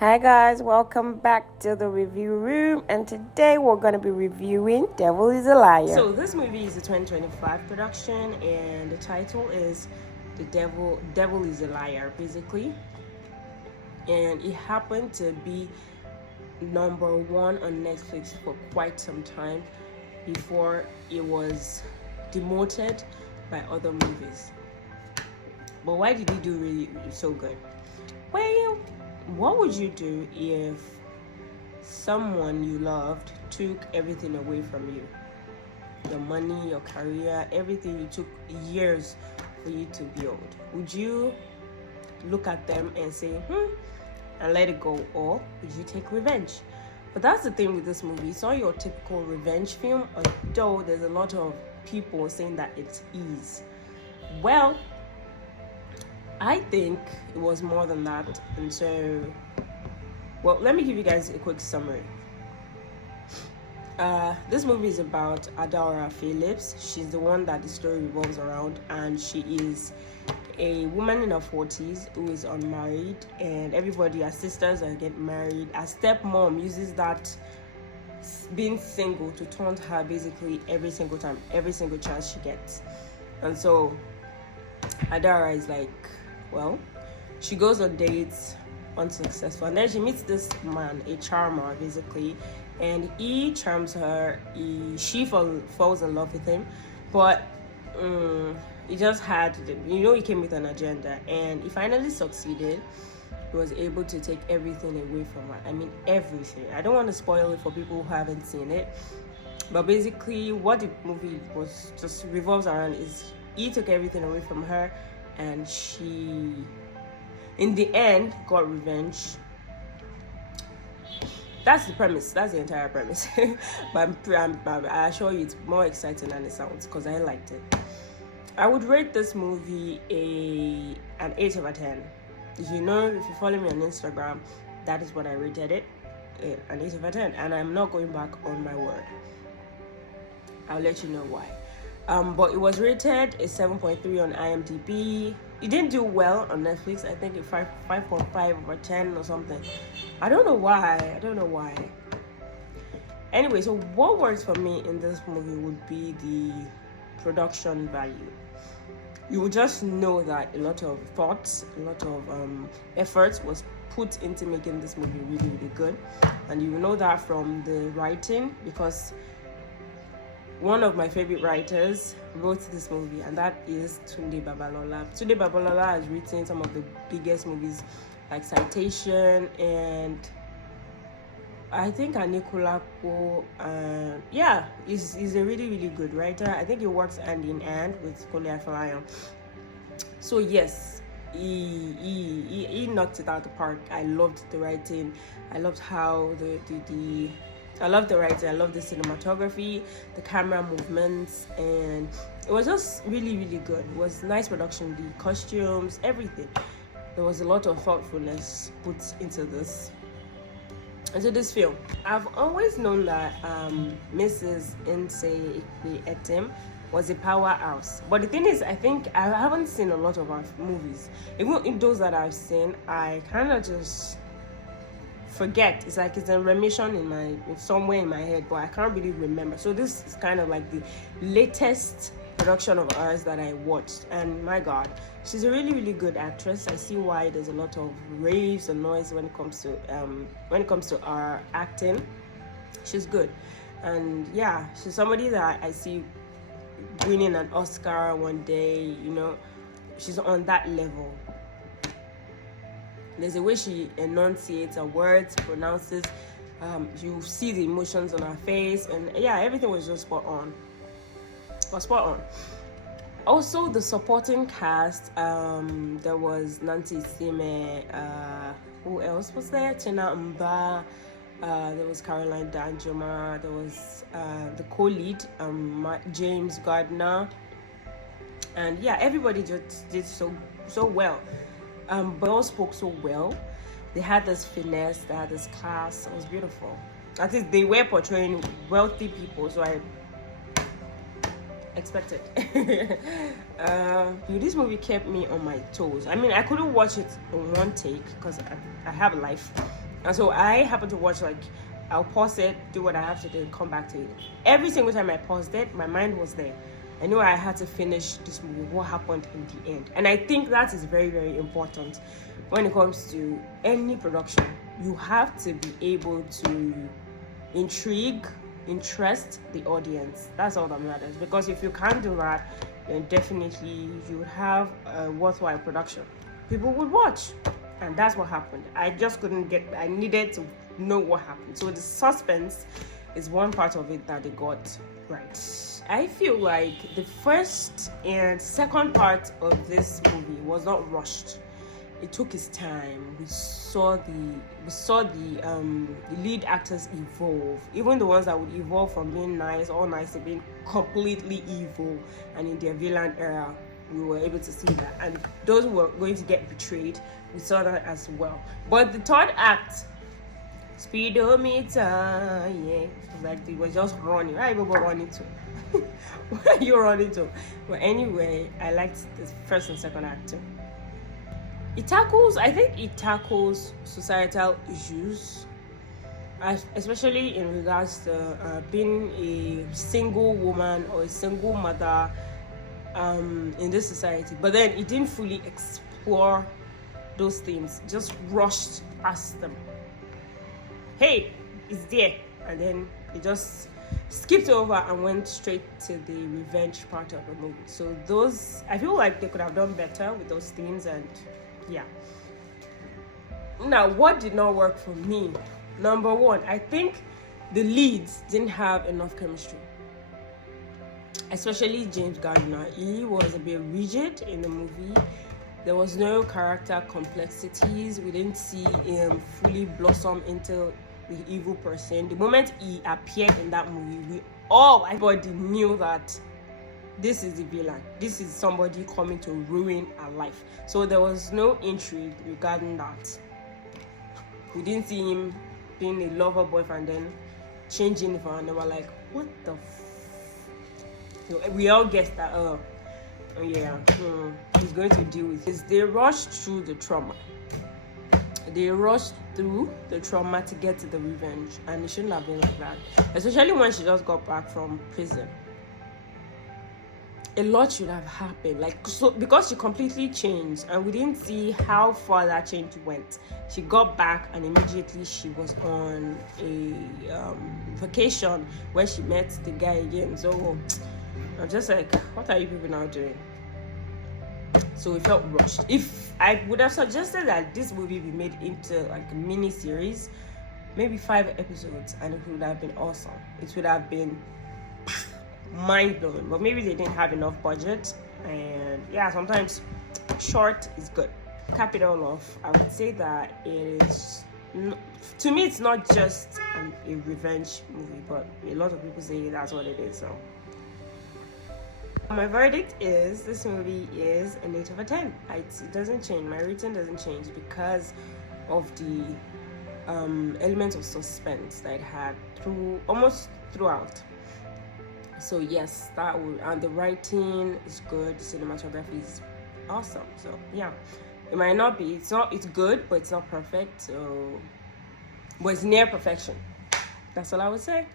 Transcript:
Hi guys, welcome back to the review room, and today we're going to be reviewing Devil is a Liar. So this movie is a 2025 production, and the title is The Devil is a Liar, basically. And it happened to be number one on Netflix for quite some time before it was demoted by other movies. But why did it do really so good? Well, what would you do if someone you loved took everything away from you? Your money, your career, everything you took years for you to build. Would you look at them and say, and let it go, or would you take revenge? But that's the thing with this movie. It's not your typical revenge film, although there's a lot of people saying that it is. Well, I think it was more than that. And so, well, let me give you guys a quick summary. This movie is about Adaora Phillips. She's the one that the story revolves around, and she is a woman in her 40s who is unmarried, and everybody, her sisters are getting married. Her stepmom uses that being single to taunt her basically every single time, every single chance she gets. And so Adaora is like, well, she goes on dates, unsuccessful, and then she meets this man, a charmer basically, and he charms her. She falls in love with him, but he just had, he came with an agenda, and he finally succeeded. He was able to take everything away from her. I mean, everything. I don't want to spoil it for people who haven't seen it, but basically what the movie was just revolves around is he took everything away from her, and she, in the end, got revenge. That's the premise. That's the entire premise. But I assure you, it's more exciting than it sounds because I liked it. I would rate this movie an 8 over 10. If you follow me on Instagram, that is what I rated it, an 8 over 10. And I'm not going back on my word. I'll let you know why. But it was rated a 7.3 on IMDb. It didn't do well on Netflix. I think it's 5.5 over 10 or something. I don't know why. Anyway, so what works for me in this movie would be the production value. You will just know that a lot of thoughts, a lot of effort was put into making this movie really, really good. And you will know that from the writing, because one of my favorite writers wrote this movie, and that is Tunde Babalola. Tunde Babalola has written some of the biggest movies like Citation, and I think Anikulapo. He's a really, really good writer. I think he works hand in hand with Funmilayo. So yes, he knocked it out of the park. I loved the writing. I loved how I love the writing, I love the cinematography, the camera movements, and it was just really, really good. It was nice production, the costumes, everything. There was a lot of thoughtfulness put into this film. I've always known that Mrs. Nse Ikpe-Etim was a powerhouse. But the thing is, I think I haven't seen a lot of her movies. Even in those that I've seen, I kind of just forget. It's like it's a remission somewhere in my head, but I can't really remember. So this is kind of like the latest production of ours that I watched, and my god, she's a really, really good actress. I see why there's a lot of raves and noise when it comes to our acting. She's good, and yeah, she's somebody that I see winning an Oscar one day. She's on that level. There's a way she enunciates her words, pronounces. You see the emotions on her face, and yeah, everything was just spot on. Also, the supporting cast. There was Nse Isime. Who else was there? Tina Mba. There was Caroline Danjuma. There was the co-lead, James Gardiner. And yeah, everybody just did so well. But all spoke so well. They had this finesse, they had this class. It was beautiful. I think they were portraying wealthy people, so I expected. This movie kept me on my toes. I mean, I couldn't watch it in one take because I have a life. And so I happen to watch, like, I'll pause it, do what I have to do, and come back to it. Every single time I paused it, my mind was there. I knew I had to finish this movie, what happened in the end. And I think that is very, very important when it comes to any production. You have to be able to interest the audience. That's all that matters. Because if you can't do that, then definitely you would have a worthwhile production. People would watch. And that's what happened. I just couldn't I needed to know what happened. So the suspense is one part of it that they got right. I feel like the first and second part of this movie was not rushed. It took its time. We saw the lead actors evolve. Even the ones that would evolve from being nice, all nice, to being completely evil, and in their villain era, we were able to see that. And those who were going to get betrayed, we saw that as well. But the third act, speedometer, yeah, like they were just running. Where are you going running to? Where are you running to? But anyway, I liked the first and second act too. I think it tackles societal issues, especially in regards to being a single woman or a single mother in this society. But then it didn't fully explore those themes, just rushed past them. Hey, it's there. And then it just skipped over and went straight to the revenge part of the movie. So those, I feel like they could have done better with those themes. And yeah. Now, what did not work for me? Number one, I think the leads didn't have enough chemistry. Especially James Gardiner. He was a bit rigid in the movie. There was no character complexities. We didn't see him fully blossom into the evil person. The moment he appeared in that movie, everybody knew that this is the villain. This is somebody coming to ruin our life. So there was no intrigue regarding that. We didn't see him being a lover boyfriend, then changing for, and they were like, what the we all guessed that, he's going to deal with this. They rushed through the trauma. They rushed through the trauma to get to the revenge, and it shouldn't have been like that. Especially when she just got back from prison. A lot should have happened, because she completely changed, and we didn't see how far that change went. She got back, and immediately she was on a vacation where she met the guy again. So I'm just like, what are you people now doing? So it felt rushed. If I would have suggested that this movie be made into like a mini series, maybe 5 episodes, and it would have been awesome. It would have been mind-blowing. But maybe they didn't have enough budget, and yeah, sometimes short is good. Cap it all off, I would say that it is, to me, it's not just a revenge movie, but a lot of people say that's what it is. So my verdict is this movie is an 8 over 10. It doesn't change. My rating doesn't change because of the elements of suspense that it had almost throughout. So yes, that would, and the writing is good. Cinematography is awesome. So yeah, it might not be. It's good, but it's not perfect. So, but it's near perfection. That's all I would say.